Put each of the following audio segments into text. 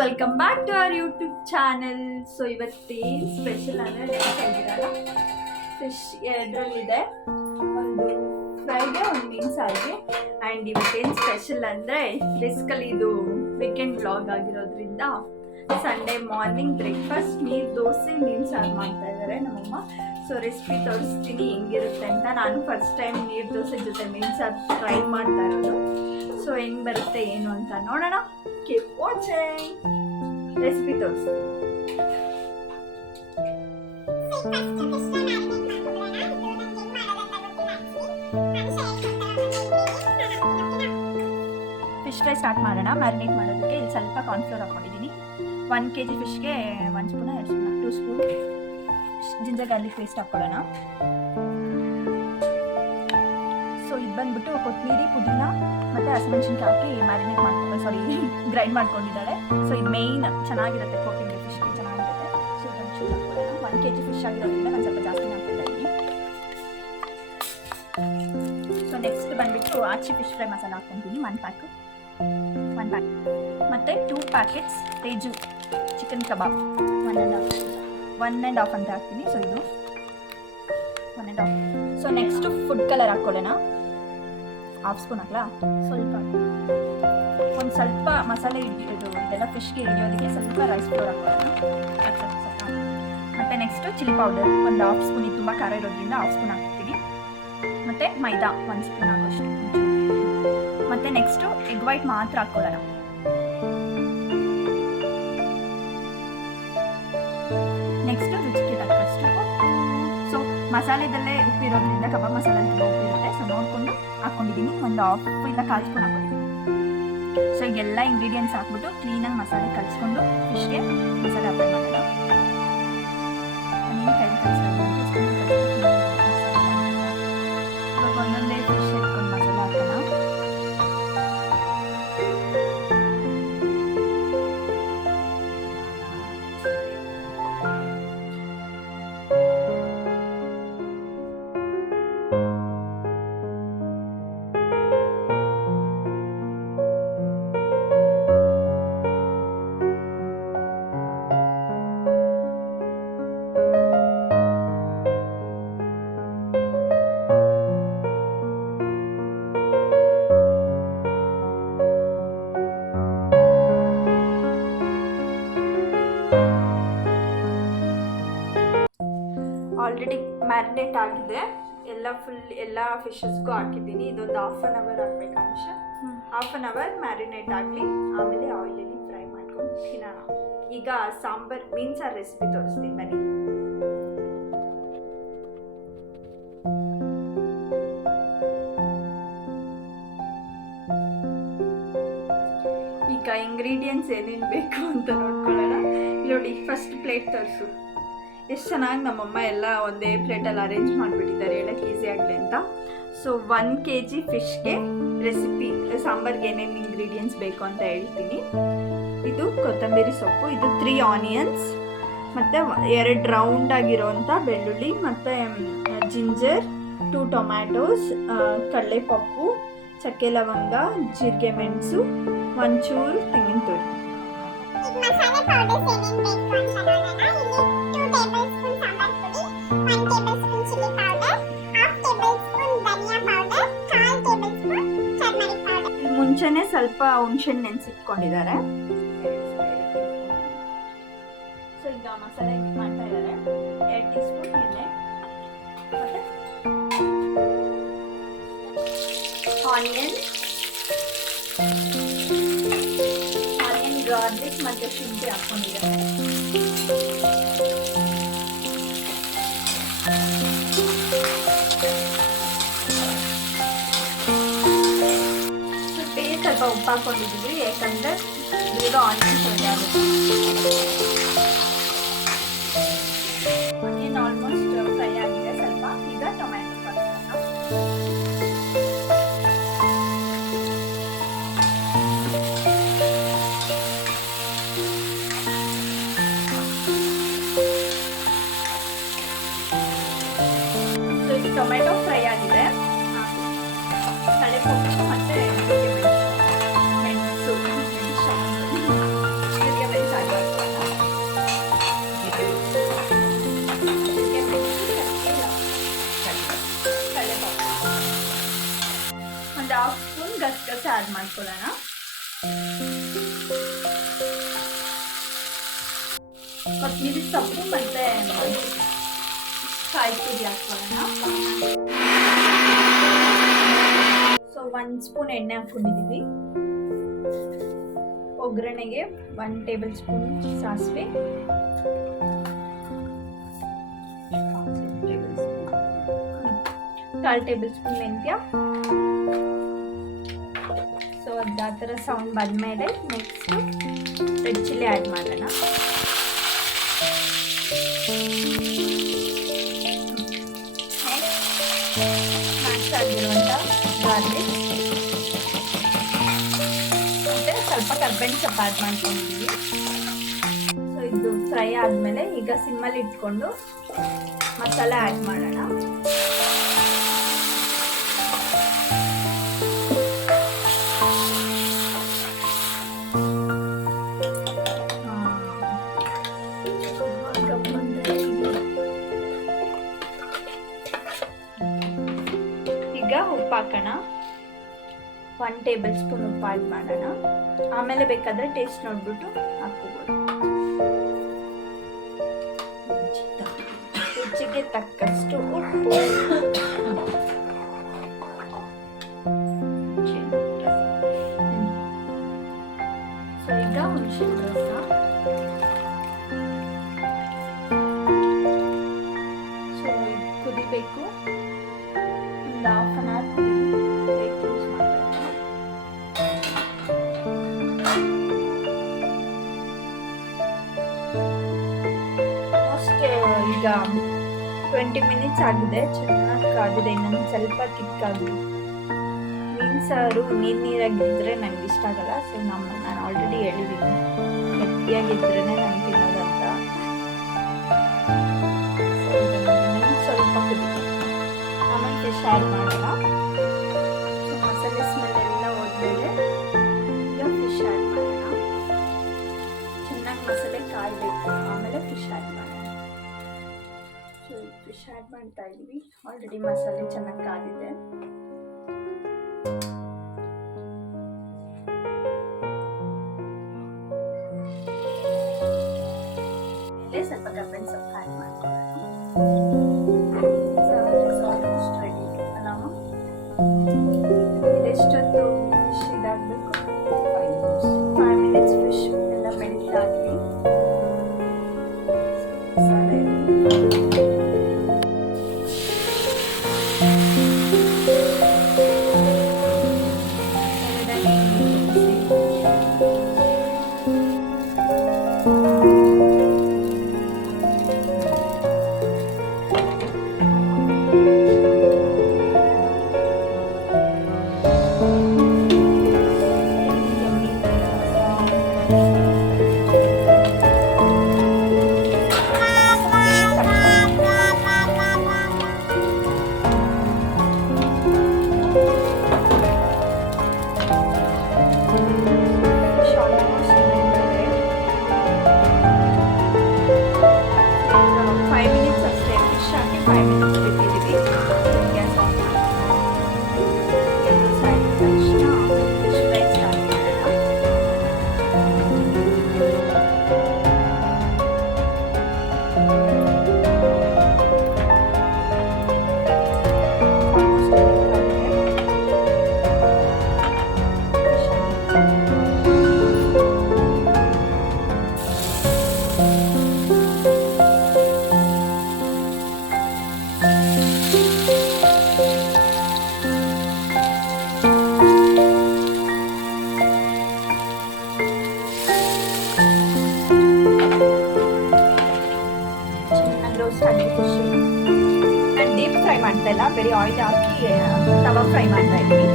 Welcome back to our YouTube channel. So ಇವತ್ತೇನು special ಅಂದರೆ fish ಎರಡರಲ್ಲಿದೆ, ಒಂದು ಫ್ರೈಗೆ ಒಂದು ಮೀನು ಸಾರಿಗೆ. ಆ್ಯಂಡ್ ಇವತ್ತೇನು ಸ್ಪೆಷಲ್ ಅಂದರೆ ಬೇಸಿಕಲಿ ಇದು ವೀಕೆಂಡ್ ವ್ಲಾಗ್ ಆಗಿರೋದ್ರಿಂದ ಸಂಡೇ ಮಾರ್ನಿಂಗ್ ಬ್ರೇಕ್ಫಾಸ್ಟ್ ನೀರು ದೋಸೆ ಮೀನು ಸಾರು ಮಾಡ್ತಾ ಇದ್ದಾರೆ ನಮ್ಮಮ್ಮ. ಸೊ ರೆಸಿಪಿ ತೋರಿಸ್ತೀನಿ ಹೆಂಗಿರುತ್ತೆ ಅಂತ. ನಾನು ಫಸ್ಟ್ ಟೈಮ್ ನೀರು ದೋಸೆ ಜೊತೆ ಮೀನು ಸಾರು ಟ್ರೈ ಮಾಡ್ತಾ ಇರೋದು. ಸೊ ಹೆಂಗೆ ಬರುತ್ತೆ ಏನು ಅಂತ ನೋಡೋಣ. Keep watching. ರೆಸಿಪಿ ತೋರಿಸ್ತೀನಿ. ಫಿಶ್ ಫ್ರೈ ಸ್ಟಾರ್ಟ್ ಮಾಡೋಣ. ಮ್ಯಾರಿನೇಟ್ ಮಾಡೋದಕ್ಕೆ ಇಲ್ಲಿ ಸ್ವಲ್ಪ ಕಾರ್ನ್ಫ್ಲೋರ್ ಹಾಕ್ಕೊಂಡಿದ್ದೀನಿ. 1 kg ಫಿಶ್ಗೆ 1 spoon 2 spoon 2 spoon ginger garlic paste ಹಾಕ್ಕೊಳ್ಳೋಣ. ಸೊ ಇದು ಬಂದ್ಬಿಟ್ಟು ಕೊತ್ತಂಬರಿ, ಪುದೀನ ಮತ್ತು ಹಸಿಮೆಣಸಿನ್ಕಾಯಿ ಹಾಕಿ ಮ್ಯಾರಿನೇಟ್ ಗ್ರೈಂಡ್ ಮಾಡ್ಕೊಂಡಿದ್ದಾಳೆ. ಸೊ ಇದು ಮೇಯ್ನ್ ಚೆನ್ನಾಗಿರುತ್ತೆ, ಕೋಟಿಂಗ್ ಫಿಶ್ಗೆ ಚೆನ್ನಾಗಿರುತ್ತೆ. ಸೊ ಇದೊಂದು ಚೂರು ಹಾಕ್ಕೊಳ್ಳೋಣ. 1 kg ಫಿಶ್ ಆಗಿರೋದ್ರಿಂದ ನಾನು ಸ್ವಲ್ಪ ಜಾಸ್ತಿ ಹಾಕ್ಕೊಳ್ತಾ ಇದ್ದೀನಿ. ಸೊ ನೆಕ್ಸ್ಟ್ ಬಂದುಬಿಟ್ಟು ಆಚಿ ಫಿಶ್ ಫ್ರೈ ಮಸಾಲ ಹಾಕ್ಕೊತೀನಿ. 1 ಪ್ಯಾಕ್ ಮತ್ತು 2 ಪ್ಯಾಕೆಟ್ಸ್ ತೇಜು ಚಿಕನ್ ಕಬಾಬ್ 1.5 ಅಂತ ಹಾಕ್ತೀನಿ. ಸೊ ಇದು 1.5. ಸೊ ನೆಕ್ಸ್ಟು ಫುಡ್ ಕಲರ್ ಹಾಕ್ಕೊಳ್ಳೋಣ. 1/2 ಸ್ಪೂನ್ ಹಾಕಲಾ? ಒಂದು ಸ್ವಲ್ಪ ಮಸಾಲೆ ಇದೆಲ್ಲ ಫಿಶ್ಗೆ ಹಿಡಿಯೋದಕ್ಕೆ ಸ್ವಲ್ಪ ರೈಸ್ ಫ್ಲೋರ್ ಹಾಕ್ಕೊಳ್ಳೋಣ. ಮತ್ತು ನೆಕ್ಸ್ಟು ಚಿಲ್ಲಿ ಪೌಡರ್ ಒಂದು 1/2 ಸ್ಪೂನ್. ಇದು ತುಂಬ ಖಾರ ಇರೋದ್ರಿಂದ 1/2 ಸ್ಪೂನ್ ಹಾಕ್ತೀನಿ. ಮತ್ತು ಮೈದಾ 1 ಸ್ಪೂನ್ ಆಗೋಷ್ಟು. ಮತ್ತು ನೆಕ್ಸ್ಟು ಎಗ್ ವೈಟ್ ಮಾತ್ರ ಹಾಕ್ಕೊಳ್ಳೋಣ. ನೆಕ್ಸ್ಟು ರುಚಿಗೆ ತಕ್ಕಷ್ಟು. ಸೊ ಮಸಾಲೆದಲ್ಲೇ ಉಪ್ಪಿರೋದ್ರಿಂದ ಕಬಾಬ್ ಮಸಾಲೆ ತುಂಬ ಉಪ್ಪಿರುತ್ತೆ. ಸೊ ನೋಡಿಕೊಂಡು ಹಾಕ್ಕೊಂಡಿದ್ದೀನಿ. ಒಂದು 1/2 ಇಲ್ಲ 1/4 ಸ್ಪೂನ್ ಹಾಕ್ಕೊಂಡಿದ್ದೀನಿ. ಸೊ ಈಗೆಲ್ಲ ಇಂಗ್ರೀಡಿಯೆಂಟ್ಸ್ ಹಾಕ್ಬಿಟ್ಟು ಕ್ಲೀನಾಗಿ ಮಸಾಲೆ ಕಲಿಸ್ಕೊಂಡು ಫಿಶ್ಗೆ ಮಸಾಲೆ ಅಪ್ಲೈ ಮಾಡೋಣ. ಕೈ ಇವಾಗ ಒಂದೊಂದೇ ಫಿಶ್ ಇಟ್ಕೊಂಡು ಮಸಾಲೆ ಹಾಕೋಣ. ಆಲ್ರೆಡಿ ಮ್ಯಾರಿನೇಟ್ ಆಗಿದೆ ಎಲ್ಲ ಫಿಶಸ್ಗೂ ಹಾಕಿದ್ದೀನಿ. ಇದೊಂದು 1/2 hour ಹಾಕ್ಬೇಕು ಅಂಶ. 1/2 hour ಮ್ಯಾರಿನೇಟ್ ಆಗಲಿ, ಆಮೇಲೆ ಆಯಿಲಲ್ಲಿ ಫ್ರೈ ಮಾಡ್ಕೊಂಡು ತಿನ್ನೋಣ. ಈಗ ಸಾಂಬಾರ್ ಮೀನು ಸಾರು ರೆಸಿಪಿ ತೋರಿಸ್ತೀನಿ ಬನ್ನಿ. ಈಗ ಇಂಗ್ರೀಡಿಯೆಂಟ್ಸ್ ಏನೇನು ಬೇಕು ಅಂತ ನೋಡ್ಕೊಳ್ಳೋಣ. ನೋಡಿ, ಫಸ್ಟ್ ಪ್ಲೇಟ್ ತೋರಿಸು. ಎಷ್ಟು ಚೆನ್ನಾಗಿ ನಮ್ಮಮ್ಮ ಎಲ್ಲ ಒಂದೇ ಪ್ಲೇಟಲ್ಲಿ ಅರೇಂಜ್ ಮಾಡಿಬಿಟ್ಟಿದ್ದಾರೆ ಹೇಳಕ್ಕೆ ಈಸಿ ಆಗಲಿ ಅಂತ. ಸೊ 1 kg ಫಿಶ್ಗೆ ರೆಸಿಪಿ ಸಾಂಬಾರ್ಗೆ ಏನೇನು ಇಂಗ್ರೀಡಿಯೆಂಟ್ಸ್ ಬೇಕು ಅಂತ ಹೇಳ್ತೀನಿ. ಇದು ಕೊತ್ತಂಬರಿ ಸೊಪ್ಪು, ಇದು 3 ಆನಿಯನ್ಸ್, ಮತ್ತು 2 ರೌಂಡ್ ಆಗಿರೋವಂಥ ಬೆಳ್ಳುಳ್ಳಿ, ಮತ್ತು ಜಿಂಜರ್, 2 ಟೊಮ್ಯಾಟೋಸ್, ಕಡಲೆಪಪ್ಪು, ಚಕ್ಕೆ ಲವಂಗ, ಜೀರಿಗೆ ಮೆಣಸು, ಒಂಚೂರು ತೆಂಗಿನ ತುರಿ. ಮಸಾಲೆ ಪೌಡರ್ಸ್ ಏನೇನು ಬೇಕು ಅಂತ ನೋಡೋಣ. ಇಲ್ಲಿ 2 ಟೇಬಲ್ ಸ್ಪೂನ್ ಸಾಂಬಾರ್ ಪುಡಿ, 1 tablespoon chilli powder, 1/2 tablespoon ಧನಿಯಾ powder, 1/4 tablespoon turmeric powder. ಮುಂಚೆನೇ ಸ್ವಲ್ಪ ಹುಣಸೆಹಣ್ಣು ನೆನೆಸಿಟ್ಕೊಂಡಿದ್ದಾರೆ. ಸೊ ಈಗ ಮಸಾಲೆ ಮಾಡ್ತಾ ಇದ್ದಾರೆ. 2 ಟೀ ಸ್ಪೂನ್ ಎಣ್ಣೆ, ಮತ್ತೆ ಆನಿಯನ್, ಗಾರ್ಲಿಕ್ ಮತ್ತು ಶುಂಠಿ ಹಾಕ್ಕೊಂಡಿದ್ದಾರೆ. ಸ್ವಲ್ಪ ಉಪ್ಪು ಹಾಕ್ಕೊಂಡಿದ್ದೀವಿ, ಯಾಕಂದರೆ ಬೇಗ ಆನಿಯನ್ ಫ್ರೈ ಆಗುತ್ತೆ. ಆನಿಯನ್ ಆಲ್ಮೋಸ್ಟ್ ಫ್ರೈ ಆಗಿದೆ ಸ್ವಲ್ಪ. ಈಗ ಟೊಮ್ಯಾಟೊ ಹಾಕೋಣ. ಟೊಮೆಟೊ ಫ್ರೈ ಆಗಿದೆ. ಕಡಲೆಪಪ್ಪು ಮತ್ತು ಮೆಣಸು ಕೊತ್ತಂಬರಿ ಸೊಪ್ಪು ಮತ್ತು ಕಾಯಿ ತುರಿ ಹಾಕ್ಕೊಳ್ಳೋಣ. ಸೊ 1 ಸ್ಪೂನ್ ಎಣ್ಣೆ ಹಾಕ್ಕೊಂಡಿದ್ದೀವಿ. ಒಗ್ಗರಣೆಗೆ 1 ಟೇಬಲ್ ಸ್ಪೂನ್ ಸಾಸಿವೆ, 1/2 ಟೇಬಲ್ ಸ್ಪೂನ್ ಮೆಂತ್ಯ. ಸೊ ಅದು ಆ ಥರ ಸೌಂಡ್ ಬಂದಮೇಲೆ ನೆಕ್ಸ್ಟ್ ರೆಡ್ ಚಿಲ್ಲಿ ಆ್ಯಡ್ ಮಾಡೋಣ. ಮ್ಯಾಶ್ ಆಗಿರುವಂಥ ಗಾರ್ಲಿಕ್ ಮತ್ತು ಸ್ವಲ್ಪ ಕರ್ಬೇವಿನ ಸೊಪ್ಪು ಆ್ಯಡ್ ಮಾಡ್ಕೊಂಡಿದ್ದೀವಿ. ಸೊ ಇದು ಫ್ರೈ ಆದಮೇಲೆ ಈಗ ಸಿಮ್ಮಲ್ಲಿ ಇಟ್ಕೊಂಡು ಮಸಾಲೆ ಆ್ಯಡ್ ಮಾಡೋಣ. ಈಗ ಉಪ್ಪು ಹಾಕೋಣ. 1 ಟೇಬಲ್ ಸ್ಪೂನ್ ಉಪ್ಪು ಆ್ಯಡ್ ಮಾಡೋಣ. ಆಮೇಲೆ ಬೇಕಾದರೆ ಟೇಸ್ಟ್ ನೋಡ್ಬಿಟ್ಟು ಹಾಕ್ಕೋಬೋದು. ರುಚಿಗೆ ತಕ್ಕಷ್ಟು ಉಪ್ಪು, ಸೊ ಈಗ ಹುಣಸೆ ರಸ, ಸೊ ಕುದಿಬೇಕು. ಒಂದು 1/2 hour ಕುದಿಬೇಕು. ಯೂಸ್ ಮಾಡೋಣ. ಆಲ್ಮೋಸ್ಟ್ ಈಗ 20 ಮಿನಿಟ್ಸ್ ಆಗಿದೆ. ಚೆನ್ನಾಗಿ ಕಾಗಿದೆ. ಇನ್ನೊಂದು ಸ್ವಲ್ಪ ತಿಕ್ಕಾಗಿದೆ. ಮೀನು ಸಾರು ನೀರಾಗಿದ್ದರೆ ನನಗೆ ಇಷ್ಟ ಆಗಲ್ಲ. ಸೊ ನಾನು ಆಲ್ರೆಡಿ ಹೇಳಿದ್ದೀನಿ, ಗಟ್ಟಿಯಾಗಿದ್ರೇ ನಾನು ತಿನ್ನೋದಂತ. ಸೊ ಇದನ್ನು ಸ್ವಲ್ಪ ಕುದಿದೆ. ಆಮೇಲೆ ಫಿಶ್ ಆ್ಯಡ್ ಮಾಡೋಣ. ಸೊ ಮಸಾಲೆ ಸ್ಮೆಲ್ ಎಲ್ಲ ಹೋದ್ಮೇಲೆ ಈಗ ಫಿಶ್ ಆ್ಯಡ್ ಮಾಡೋಣ. ಚೆನ್ನಾಗಿ ಮಸಾಲೆ ಕಾಯಬೇಕು. ಆಮೇಲೆ ಫಿಶ್ ಆ್ಯಡ್ ಮಾಡೋಣ. ಸೊ ಫಿಶ್ ಆ್ಯಡ್ ಮಾಡ್ತಾ ಇದ್ದೀವಿ. ಆಲ್ರೆಡಿ ಮಸಾಲೆ ಚೆನ್ನಾಗಿ ಕಾದಿದೆ. ಸ್ವಲ್ಪ ಕರ್ಬೇವಿನ ಸೊಪ್ಪು ಆ್ಯಡ್ ಮಾಡ್ಕೊಳ್ಳೋಣ. ಆಲ್ಮೋಸ್ಟ್ ರೆಡಿ ಅಲ್ಲಮ್ಮ. ಇದೆಷ್ಟೊತ್ತು ಫಿಶ್ ಇದಾಗಬೇಕು? 5 ಮಿನಿಟ್ಸ್. ಫಿಶ್ ಎಲ್ಲ ಮೆಲ್ಟ್ ಆಗಲಿ. ಮಸಾಲೆ ಡೀಪ್ ಫ್ರೈ ಮಾಡ್ತಾ ಇಲ್ಲ, ಬರೀ ಆಯಿಲ್ ಹಾಕಿ ತವಾ ಫ್ರೈ ಮಾಡ್ತಾ ಇದ್ವಿ.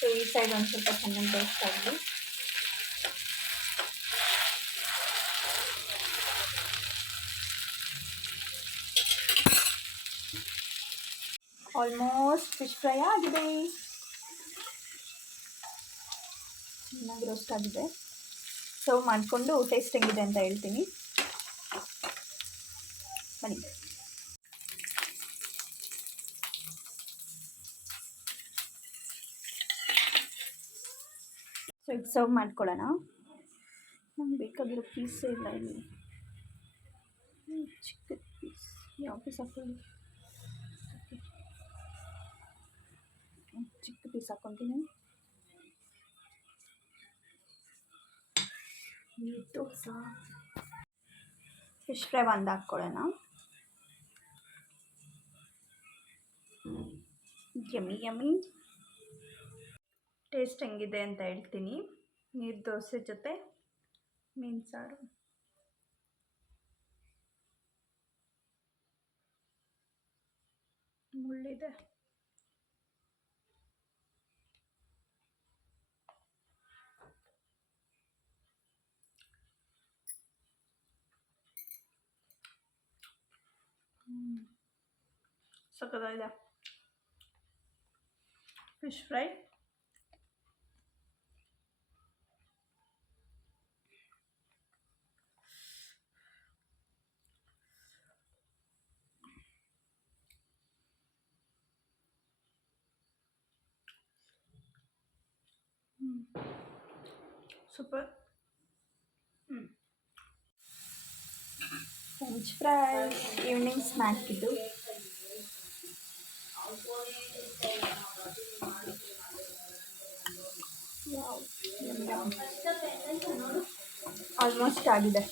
ಸೊ ಈ ಸೈಡ್ ಒಂದು ಸ್ವಲ್ಪ ಚೆನ್ನಾಗಿ ರೋಸ್ಟ್ ಆಗಲಿ. ಆಲ್ಮೋಸ್ಟ್ ಫಿಶ್ ಫ್ರೈ ಆಗಿದೆ, ಚೆನ್ನಾಗಿ ರೋಸ್ಟ್ ಆಗಿದೆ. ಸರ್ವ್ ಮಾಡಿಕೊಂಡು ಟೇಸ್ಟ್ ಹೆಂಗಿದೆ ಅಂತ ಹೇಳ್ತೀನಿ ಬನ್ನಿ. ಸೊ ಈಗ ಸರ್ವ್ ಮಾಡ್ಕೊಳ್ಳೋಣ. ನಂಗೆ ಬೇಕಾಗಿರೋ ಪೀಸೇ ಇಲ್ಲ ಇಲ್ಲಿ, ಚಿಕ್ಕ ಪೀಸ್. ಯಾವ ಪೀಸ್ ಹಾಕೊಳ್ಳಿ? ಚಿಕ್ಕ ಪೀಸ್ ಹಾಕ್ಕೊತೀನಿ. ಫಿಶ್ ಫ್ರೈ ಒಂದು ಹಾಕ್ಕೊಳ್ಳೋಣ. Yummy yummy. ಟೇಸ್ಟ್ ಹೆಂಗಿದೆ ಅಂತ ಹೇಳ್ತೀನಿ. ನೀರು ದೋಸೆ ಜೊತೆ ಮೀನು ಸಾರು. ಮುಳ್ಳಿದೆ. ಸಕ್ಕತ್ತಾಗಿದೆ fish fry. Super. French fries evening snack ಇದು. ಆಲ್ಮೋಸ್ಟ್ ಆಗಿದೆ.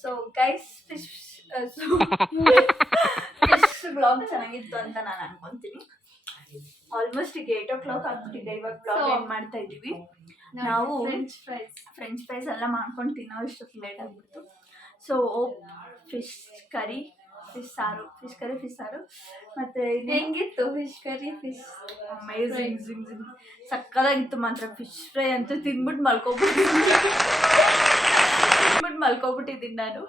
ಸೊ ಗೈಸ್ ಫಿಶ್ ಬ್ಲಾಗ್ ಚೆನ್ನಾಗಿತ್ತು ಅಂತ ನಾನು ಅನ್ಕೊಂತೀನಿ. ಆಲ್ಮೋಸ್ಟ್ ಈಗ 8 o'clock ಆಗ್ಬಿಟ್ಟಿದೆ. ಇವಾಗ ಬ್ಲಾಗ್ ಏನ್ ಮಾಡ್ತಾ ಇದ್ದೀವಿ ನಾವು. ಫ್ರೆಂಚ್ ಫ್ರೈಸ್ ಎಲ್ಲ ಮಾಡ್ಕೊಂಡು ತಿನ್ನೋ ಇಷ್ಟೊತ್ತು ಲೇಟ್ ಆಗ್ಬಿಡ್ತು. ಸೊ ಫಿಶ್ ಕರಿ ಫಿಶ್ ಸಾರು ಮತ್ತೆ ಹೆಂಗಿತ್ತು ಫಿಶ್ ಕರಿ? ಫಿಶ್ ಅಮೇಝಿಂಗ್ ಸಕ್ಕತ್ತಾಗಿತ್ತು ಮಾತ್ರ. ಫಿಶ್ ಫ್ರೈ ಅಂತೂ ತಿಂದ್ಬಿಟ್ಟು ಮಲ್ಕೊಬಿಟ್ಟಿದ್ದೀನಿ ನಾನು.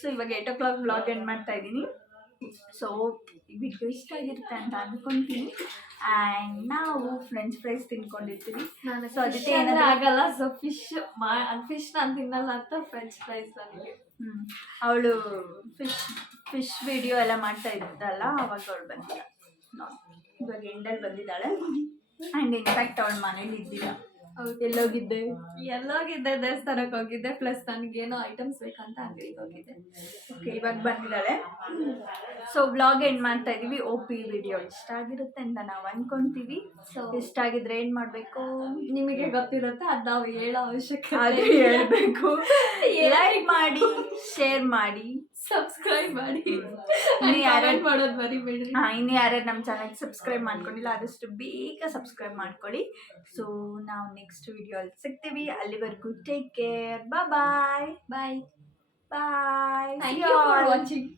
ಸೊ ಇವಾಗ 8 o'clock ಬ್ಲಾಗ್ ಎಂಡ್ ಮಾಡ್ತಾ ಇದ್ದೀನಿ. ಸೊ ಈ ವಿಡಿಯೋ ಇಷ್ಟ ಆಗಿರುತ್ತೆ ಅಂತ ಅನ್ಕೊಂತೀನಿ. ಆ್ಯಂಡ್ ನಾವು ಫ್ರೆಂಚ್ ಫ್ರೈಸ್ ತಿನ್ಕೊಂಡಿರ್ತೀವಿ. ಸೊ ಅದಕ್ಕೆ ಏನಾದರೂ ಆಗಲ್ಲ. ಸೊ ಫಿಶ್ ನಾನು ತಿನ್ನಲ್ಲ ಅಂತ ಫ್ರೆಂಚ್ ಫ್ರೈಸ್ ನನಗೆ. ಅವಳು ಫಿಶ್ ವಿಡಿಯೋ ಎಲ್ಲ ಮಾಡ್ತಾ ಇದ್ದಲ್ಲ, ಅವಾಗ ಅವಳು ಬಂದಿಲ್ಲ. ಇವಾಗ ಎಂಡಲ್ಲಿ ಬಂದಿದ್ದಾಳೆ. ಆ್ಯಂಡ್ ಇನ್ಫ್ಯಾಕ್ಟ್ ಅವಳು ಮನೇಲಿ ಇದ್ದಿಲ್ಲ. ಎಲ್ಲೋಗಿದ್ದೆ ದೇವಸ್ಥಾನಕ್ಕೆ ಹೋಗಿದ್ದೆ. ಪ್ಲಸ್ ನನಗೇನೋ ಐಟಮ್ಸ್ ಬೇಕಂತ ಅಂಗಡಿಗೆ ಹೋಗಿದ್ದೆ. ಓಕೆ, ಇವಾಗ ಬಂದಿದ್ದಾಳೆ. ಸೊ ವ್ಲಾಗ್ ಎಂಡ್ ಮಾಡ್ತಾ ಇದೀವಿ. OP ವಿಡಿಯೋ ಇಷ್ಟ ಆಗಿರುತ್ತೆ ಅಂತ ನಾವು ಅನ್ಕೊಂತೀವಿ. ಸೊ ಇಷ್ಟ ಆಗಿದ್ರೆ ಏನ್ ಮಾಡ್ಬೇಕು ನಿಮಗೆ ಗೊತ್ತಿರುತ್ತೆ, ಅದು ನಾವು ಹೇಳೋ ಅವಶ್ಯಕತೆ ಅದು ಹೇಳ್ಬೇಕು. ಲೈಕ್ ಮಾಡಿ, ಶೇರ್ ಮಾಡಿ, ಸಬ್ಸ್ಕ್ರೈಬ್ ಮಾಡಿ, ಇನ್ನು ಯಾರ್ಯಾರು ಮಾಡೋದು ಮರಿಬೇಡ್ರಿ. ಇನ್ನು ಯಾರ್ಯಾರು ನಮ್ಮ ಚಾನಲ್ಗೆ ಸಬ್ಸ್ಕ್ರೈಬ್ ಮಾಡ್ಕೊಂಡಿಲ್ಲ ಆದಷ್ಟು ಬೇಗ ಸಬ್ಸ್ಕ್ರೈಬ್ ಮಾಡ್ಕೊಳ್ಳಿ. ಸೊ ನಾವು ನೆಕ್ಸ್ಟ್ ವಿಡಿಯೋ ಅಲ್ಲಿ ಸಿಗ್ತೀವಿ. ಅಲ್ಲಿವರೆಗೂ take care. Bye bye. Bye. Thank you for watching.